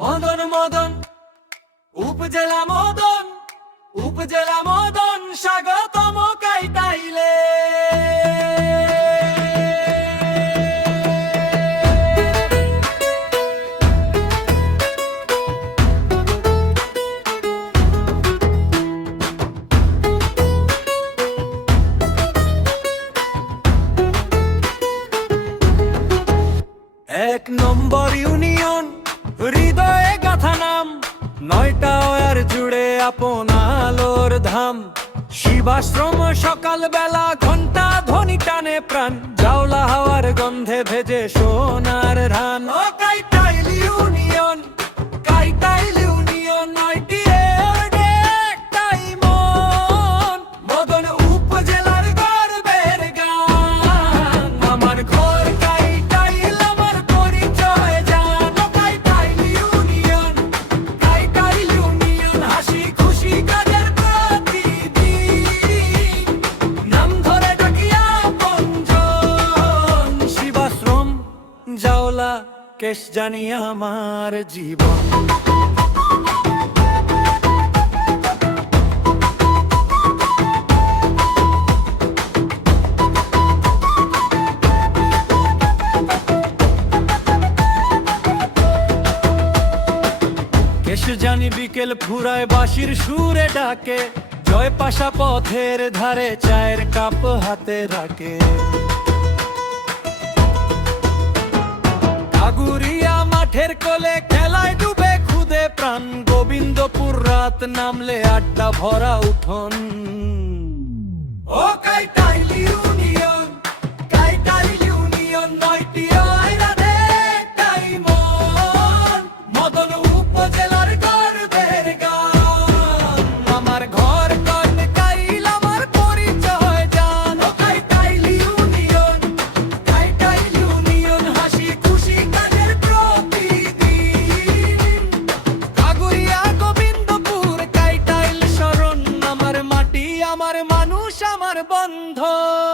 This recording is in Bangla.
মদন মদন উপজেলা মদন, উপজেলা মদন স্বাগতম কাইটাইলে। এক নম্বর ইউনিয়ন, হৃদয়ে গাথা নাম, 9টা ওয়ার জুড়ে আপন আলোর ধাম। শিবাশ্রম সকাল বেলা ঘন্টা ধ্বনি টানে প্রাণ, জাওলা হাওয়ার গন্ধে ভেজে সোনার ধান। ও কাইটাইল ইউনিয়ন, কাইটাইল ইউনিয়ন, 9টি ওয়ার্ডে একটাই মন। মদন উপজেলার গর্বের গান, আমার ঘর কাইটাইল, আমার পরিচয় জান। ও কাইটাইল ইউনিয়ন, কাইটাইল ইউনিয়ন, হাসি খুশি কাজের প্রতিদিন, নাম ধরে ডাকি আপনজন। শিবাশ্রম, জাওলা, কেশ জানি আমার জীবন। কেশ জানি বিকেল ফুরায় বাঁশির সুরে ডাকে, জয় পাশা পথের ধারে চায়ের কাপ হাতে রাখে। কাগুরিয়া মাঠের কোলে খেলায় ডুবে খুদে প্রাণ, গোবিন্দপুর রাত নামলে আড্ডা ভরা উঠোন। ও কাইটাইল ইউনিয়ন, কাইটাইল ইউনিয়ন, 9টি ওয়ার্ডে একটাই মন। মদন উপজেলার গর্বের গান, আমার ঘর কাইটাইল, আমার পরিচয় জান। ও কাইটাইল ইউনিয়ন, কাইটাইল ইউনিয়ন, হাসি খুশি কাজের প্রতিদিন, কাগুরিয়া গোবিন্দপুর কাইটাইল শরণ। আমার মাটি, আমার মানুষ, আমার বন্ধন।